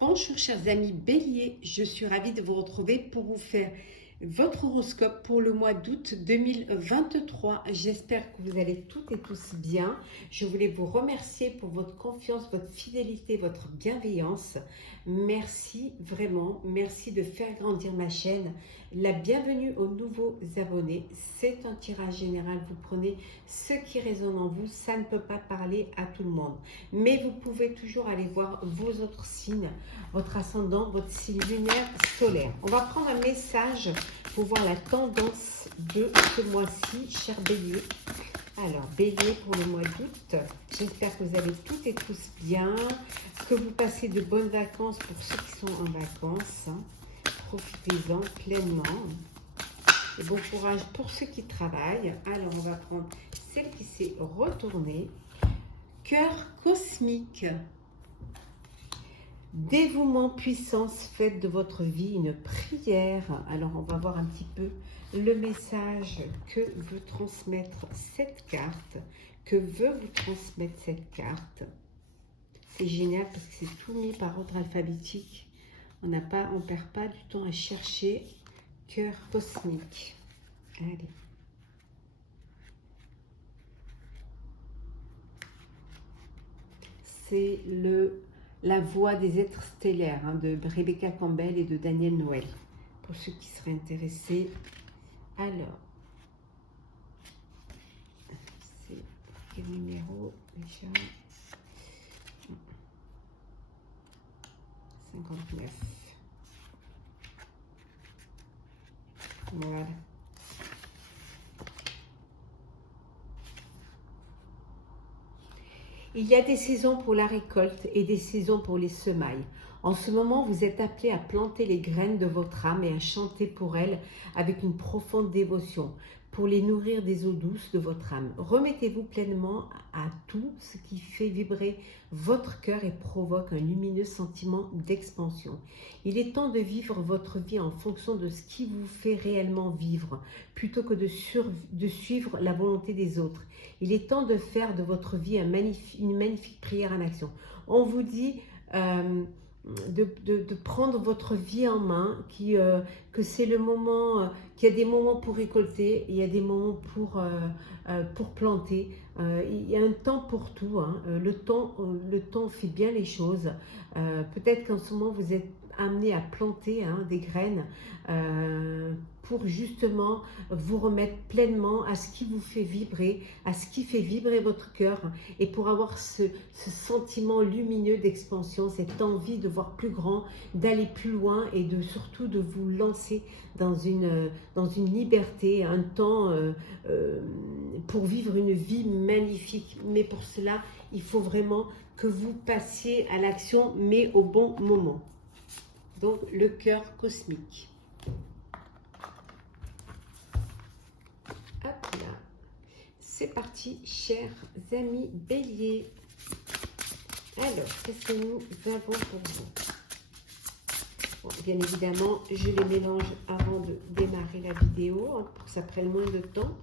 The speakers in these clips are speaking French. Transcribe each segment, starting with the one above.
Bonjour chers amis Bélier, je suis ravie de vous retrouver pour vous faire votre horoscope pour le mois d'août 2023. J'espère que vous allez toutes et tous bien. Je voulais vous remercier pour votre confiance, votre fidélité, votre bienveillance. Merci vraiment, merci de faire grandir ma chaîne. La bienvenue aux nouveaux abonnés. C'est un tirage général, vous prenez ce qui résonne en vous. Ça ne peut pas parler à tout le monde. Mais vous pouvez toujours aller voir vos autres signes, votre ascendant, votre signe lunaire, solaire. On va prendre un message pour voir la tendance de ce mois-ci, cher Bélier. Alors, Bélier pour le mois d'août, j'espère que vous allez toutes et tous bien, que vous passez de bonnes vacances pour ceux qui sont en vacances. Profitez-en pleinement. Et bon courage pour ceux qui travaillent. Alors, on va prendre celle qui s'est retournée. Cœur cosmique. Dévouement, puissance, faites de votre vie une prière. Alors, on va voir un petit peu le message que veut transmettre cette carte, que veut vous transmettre cette carte. C'est génial parce que c'est tout mis par ordre alphabétique. On perd pas du temps à chercher. Cœur cosmique. Allez. C'est la voix des êtres stellaires de Rebecca Campbell et de Daniel Noël. Pour ceux qui seraient intéressés. Alors, c'est quel numéro déjà? 59. Voilà. Il y a des saisons pour la récolte et des saisons pour les semailles. En ce moment, vous êtes appelé à planter les graines de votre âme et à chanter pour elles avec une profonde dévotion, pour les nourrir des eaux douces de votre âme. Remettez-vous pleinement à tout ce qui fait vibrer votre cœur et provoque un lumineux sentiment d'expansion. Il est temps de vivre votre vie en fonction de ce qui vous fait réellement vivre, plutôt que de suivre la volonté des autres. Il est temps de faire de votre vie une magnifique prière en action. On vous dit de prendre votre vie en main, que c'est le moment, qu'il y a des moments pour récolter, il y a des moments pour planter. Il y a un temps pour tout. Le temps fait bien les choses. Peut-être qu'en ce moment, vous êtes amené à planter des graines pour justement vous remettre pleinement à ce qui vous fait vibrer, à ce qui fait vibrer votre cœur et pour avoir ce sentiment lumineux d'expansion, cette envie de voir plus grand, d'aller plus loin et surtout de vous lancer dans une liberté, un temps pour vivre une vie magnifique. Mais pour cela, il faut vraiment que vous passiez à l'action, mais au bon moment. Donc, le cœur cosmique. Hop là. C'est parti, chers amis Bélier. Alors, qu'est-ce que nous avons pour vous? Bon, bien évidemment, je les mélange avant de démarrer la vidéo pour que ça prenne moins de temps,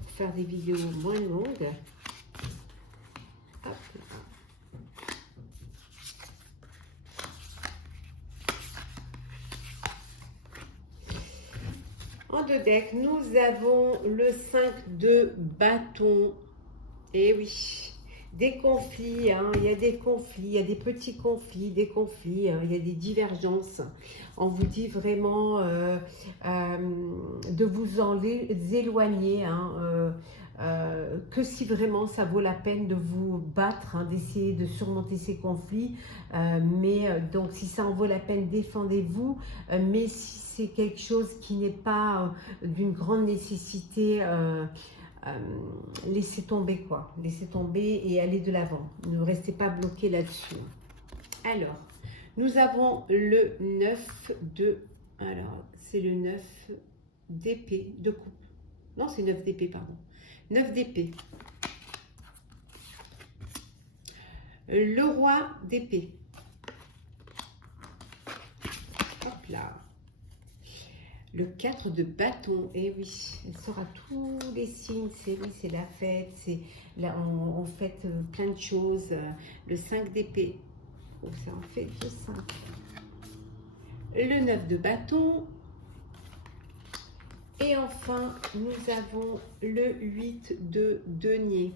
pour faire des vidéos moins longues. Hop là. En deux decks, nous avons le 5 de bâton. Et oui, des conflits, il y a des conflits, il y a des petits conflits, des conflits, il y a des divergences. On vous dit vraiment de vous en éloigner, que si vraiment ça vaut la peine de vous battre, d'essayer de surmonter ces conflits. Donc si ça en vaut la peine, défendez-vous. Mais si c'est quelque chose qui n'est pas d'une grande nécessité, laissez tomber quoi. Laissez tomber et allez de l'avant. Ne restez pas bloqué là-dessus. Alors, nous avons le 9 de... Alors, c'est le 9 d'épée, de coupe. Non, c'est 9 d'épée, pardon. 9 d'épée. Le roi d'épée. Hop là. Le 4 de bâton, et oui, elle sort à tous les signes, c'est la fête, là, on fête plein de choses. Le 5 d'épée, Oh, ça en fait 5. Le 9 de bâton. Et enfin, nous avons le 8 de denier.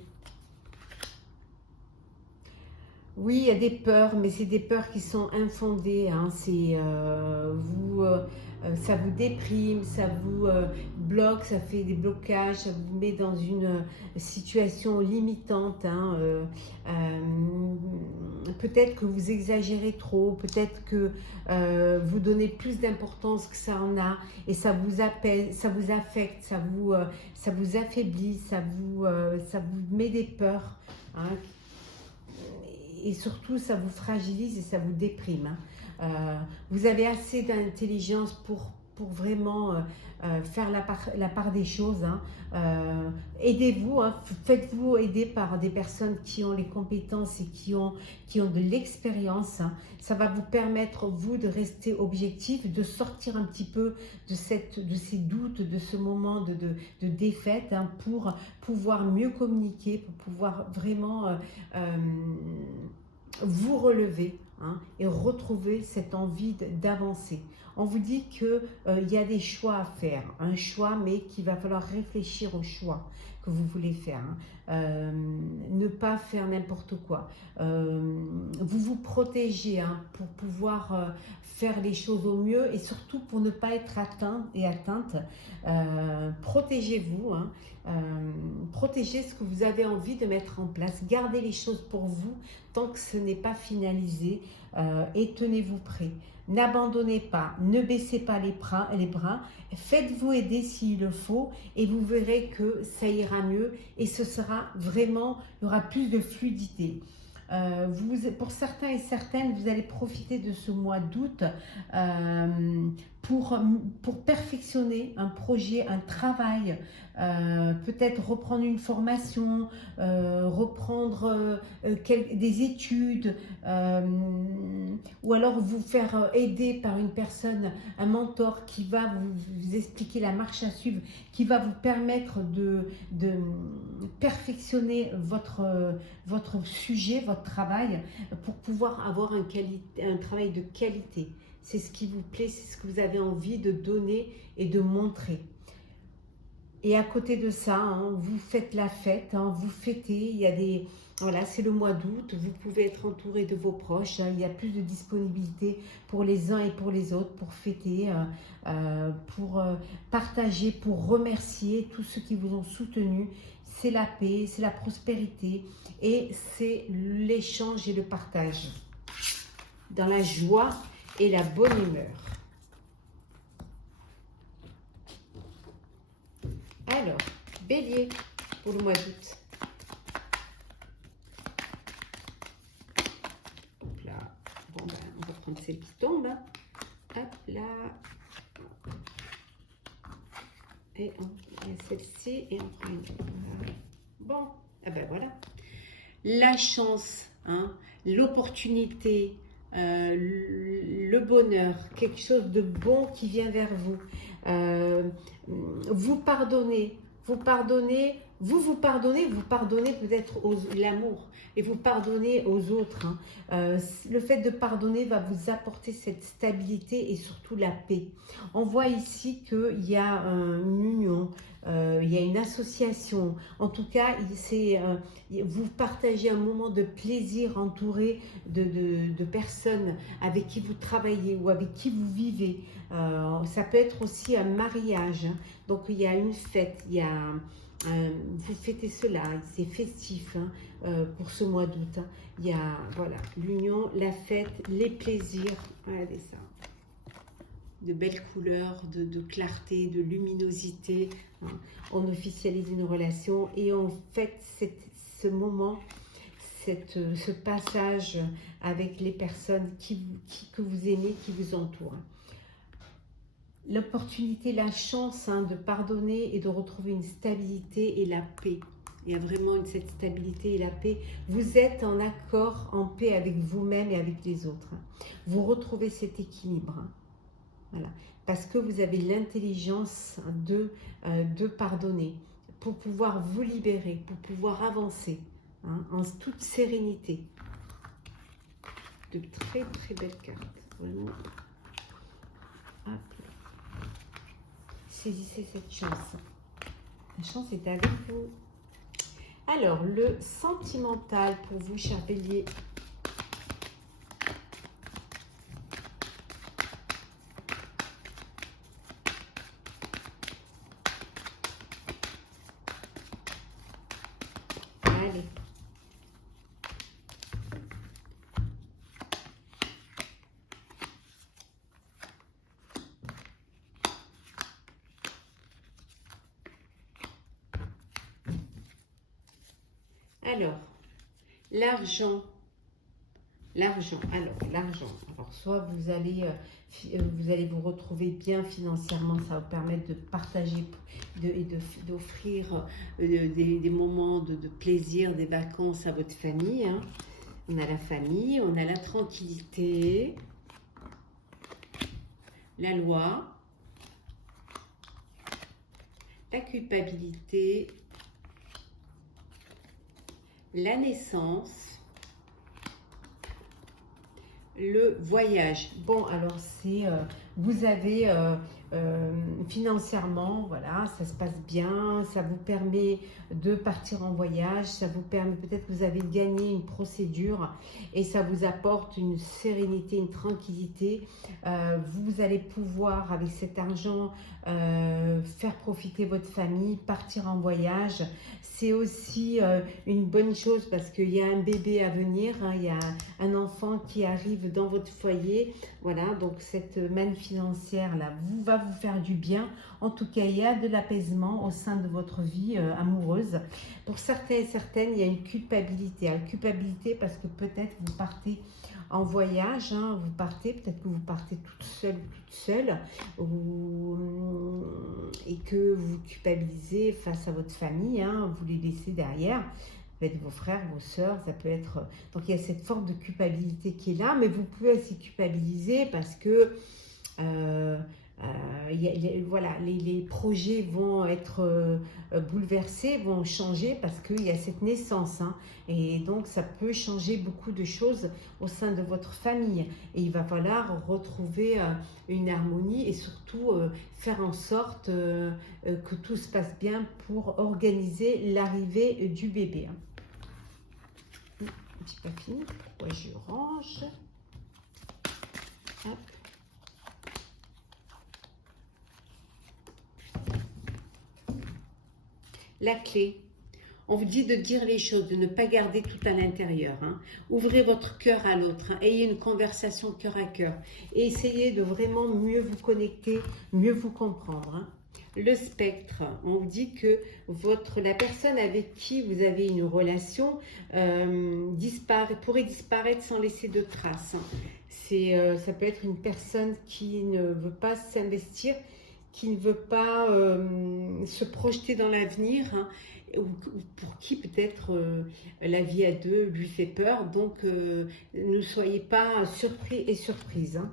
Oui, il y a des peurs, mais c'est des peurs qui sont infondées. Hein. Ça vous déprime, ça vous bloque, ça fait des blocages, ça vous met dans une situation limitante. Hein. Peut-être que vous exagérez trop, peut-être que vous donnez plus d'importance que ça en a, et ça vous apaise, ça vous affecte, ça vous affaiblit, ça vous met des peurs. Hein, et surtout, ça vous fragilise et ça vous déprime. Hein. Vous avez assez d'intelligence pour vraiment faire la part des choses. Hein. Aidez-vous, hein, faites-vous aider par des personnes qui ont les compétences et qui ont de l'expérience. Hein. Ça va vous permettre, vous, de rester objectif, de sortir un petit peu de ces doutes, de ce moment de défaite, hein, pour pouvoir mieux communiquer, pour pouvoir vraiment vous relever, hein, et retrouver cette envie d'avancer. On vous dit qu'il y a des choix à faire, un choix, mais qu'il va falloir réfléchir au choix que vous voulez faire. Hein. Ne pas faire n'importe quoi. Vous vous protégez, hein, pour pouvoir faire les choses au mieux et surtout pour ne pas être atteint et atteinte. Protégez-vous. Hein. Protégez ce que vous avez envie de mettre en place. Gardez les choses pour vous tant que ce n'est pas finalisé, et tenez-vous prêt. N'abandonnez pas, ne baissez pas les bras, faites-vous aider s'il le faut et vous verrez que ça ira mieux et ce sera vraiment, il y aura plus de fluidité. Pour certains et certaines, vous allez profiter de ce mois d'août pour perfectionner un projet, un travail, peut-être reprendre une formation, reprendre des études, ou alors vous faire aider par une personne, un mentor qui va vous expliquer la marche à suivre, qui va vous permettre de perfectionner votre sujet, votre travail, pour pouvoir avoir un travail de qualité. C'est ce qui vous plaît, c'est ce que vous avez envie de donner et de montrer. Et à côté de ça, hein, vous faites la fête, hein, vous fêtez, il y a voilà, c'est le mois d'août, vous pouvez être entouré de vos proches, hein, il y a plus de disponibilité pour les uns et pour les autres, pour fêter, pour partager, pour remercier tous ceux qui vous ont soutenu. C'est la paix, c'est la prospérité et c'est l'échange et le partage dans la joie et la bonne humeur. Alors, Bélier, pour le mois d'août. Hop là. Bon, ben, on va prendre celle qui tombe. Hein. Hop là. Et on a celle-ci et on prend une. Voilà. Bon, ah ben voilà. La chance, hein, l'opportunité, le bonheur, quelque chose de bon qui vient vers vous. Vous pardonnez, vous pardonnez peut-être l'amour et vous pardonnez aux autres. Hein. Le fait de pardonner va vous apporter cette stabilité et surtout la paix. On voit ici qu'il y a une union, il y a une association. En tout cas, vous partagez un moment de plaisir entouré de personnes avec qui vous travaillez ou avec qui vous vivez. Ça peut être aussi un mariage. Hein. Donc, il y a une fête, vous fêtez cela, c'est festif, hein, pour ce mois d'août. Hein. Il y a voilà, l'union, la fête, les plaisirs. Regardez ça. De belles couleurs, de clarté, de luminosité. Hein. On officialise une relation et on fête ce moment, ce passage avec les personnes que vous aimez, qui vous entourent. L'opportunité, la chance, hein, de pardonner et de retrouver une stabilité et la paix. Il y a vraiment cette stabilité et la paix. Vous êtes en accord, en paix avec vous-même et avec les autres. Hein. Vous retrouvez cet équilibre. Hein. Voilà. Parce que vous avez l'intelligence de pardonner pour pouvoir vous libérer, pour pouvoir avancer, hein, en toute sérénité. de très très belles cartes. Vraiment. Hop. Saisissez cette chance. La chance est avec vous. Alors, le sentimental pour vous, cher Bélier. Allez. Alors, l'argent. L'argent. Alors, soit vous allez vous retrouver bien financièrement, ça va vous permettre de partager et d'offrir des moments de plaisir, des vacances à votre famille. Hein. On a la famille, on a la tranquillité, la loi, la culpabilité, la naissance, le voyage. Bon, alors c'est vous avez financièrement, voilà, ça se passe bien, ça vous permet de partir en voyage, ça vous permet, peut-être que vous avez gagné une procédure et ça vous apporte une sérénité, une tranquillité. Vous allez pouvoir, avec cet argent, faire profiter votre famille, partir en voyage. C'est aussi une bonne chose parce qu'il y a un bébé à venir, hein, il y a un enfant qui arrive dans votre foyer. Voilà, donc cette manne financière là va vous faire du bien. En tout cas, il y a de l'apaisement au sein de votre vie amoureuse. Pour certains et certaines, il y a une culpabilité. Une culpabilité parce que peut-être vous partez en voyage, hein, peut-être que vous partez toute seule, et que vous culpabilisez face à votre famille, hein, vous les laissez derrière. Ça peut être vos frères, vos sœurs, ça peut être... Donc il y a cette forme de culpabilité qui est là, mais vous pouvez aussi culpabiliser parce que voilà, les projets vont être bouleversés, vont changer parce qu'il y a cette naissance. Hein, et donc ça peut changer beaucoup de choses au sein de votre famille. Et il va falloir retrouver une harmonie et surtout faire en sorte que tout se passe bien pour organiser l'arrivée du bébé. Hein. J'ai pas fini, pourquoi je range. Hop. La clé, on vous dit de dire les choses, de ne pas garder tout à l'intérieur. Hein. Ouvrez votre cœur à l'autre, hein. Ayez une conversation cœur à cœur et essayez de vraiment mieux vous connecter, mieux vous comprendre. Hein. Le spectre, on vous dit que la personne avec qui vous avez une relation pourrait disparaître sans laisser de traces. Hein. Ça peut être une personne qui ne veut pas s'investir, qui ne veut pas se projeter dans l'avenir, hein, ou pour qui peut-être la vie à deux lui fait peur. Donc, ne soyez pas surpris et surprise. Hein.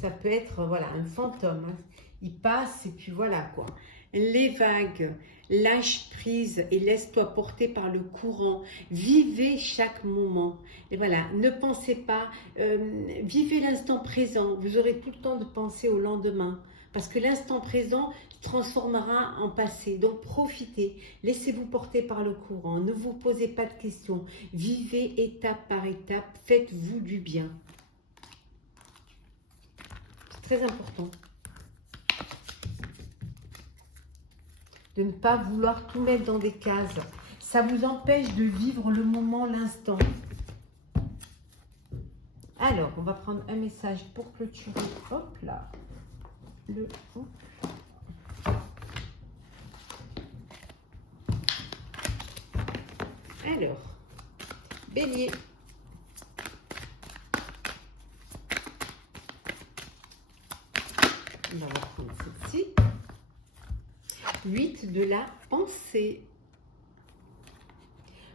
Ça peut être voilà, un fantôme. Hein. Il passe et puis voilà quoi. Les vagues, lâche prise et laisse-toi porter par le courant. Vivez chaque moment. Et voilà, ne pensez pas, vivez l'instant présent. Vous aurez tout le temps de penser au lendemain. Parce que l'instant présent transformera en passé. Donc profitez, laissez-vous porter par le courant, ne vous posez pas de questions. Vivez étape par étape, faites-vous du bien. C'est très important. De ne pas vouloir tout mettre dans des cases. Ça vous empêche de vivre le moment, l'instant. Alors, on va prendre un message pour clôturer. Hop là. Le couple. Alors, Bélier. On va prendre celle-ci. 8 de la pensée.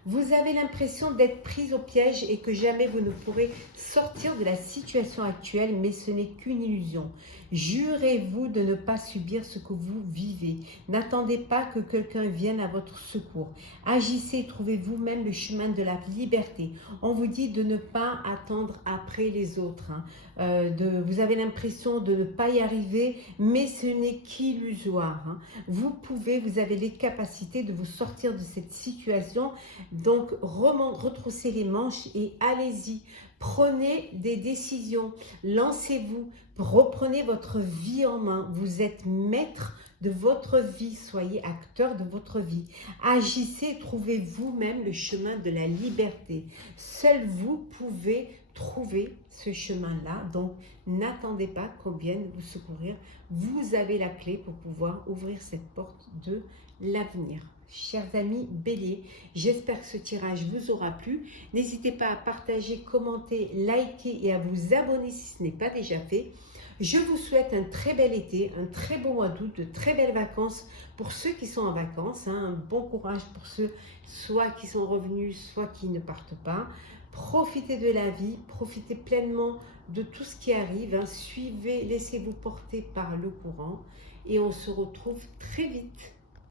Vous avez l'impression d'être prise au piège et que jamais vous ne pourrez sortir de la situation actuelle, mais ce n'est qu'une illusion. Jurez-vous de ne pas subir ce que vous vivez. N'attendez pas que quelqu'un vienne à votre secours. Agissez et trouvez vous-même le chemin de la liberté. On vous dit de ne pas attendre après les autres. Vous avez l'impression de ne pas y arriver, mais ce n'est qu'illusoire. Vous avez les capacités de vous sortir de cette situation. Donc, retroussez les manches et allez-y. Prenez des décisions, lancez-vous, reprenez votre vie en main. Vous êtes maître de votre vie, soyez acteur de votre vie. Agissez, trouvez vous-même le chemin de la liberté. Seul vous pouvez trouver ce chemin-là. Donc, n'attendez pas qu'on vienne vous secourir. Vous avez la clé pour pouvoir ouvrir cette porte de l'avenir. Chers amis Bélier, j'espère que ce tirage vous aura plu. N'hésitez pas à partager, commenter, liker et à vous abonner si ce n'est pas déjà fait. Je vous souhaite un très bel été, un très beau mois d'août, de très belles vacances pour ceux qui sont en vacances. Un bon courage pour ceux soit qui sont revenus, soit qui ne partent pas. Profitez de la vie, profitez pleinement de tout ce qui arrive. Suivez, laissez-vous porter par le courant et on se retrouve très vite.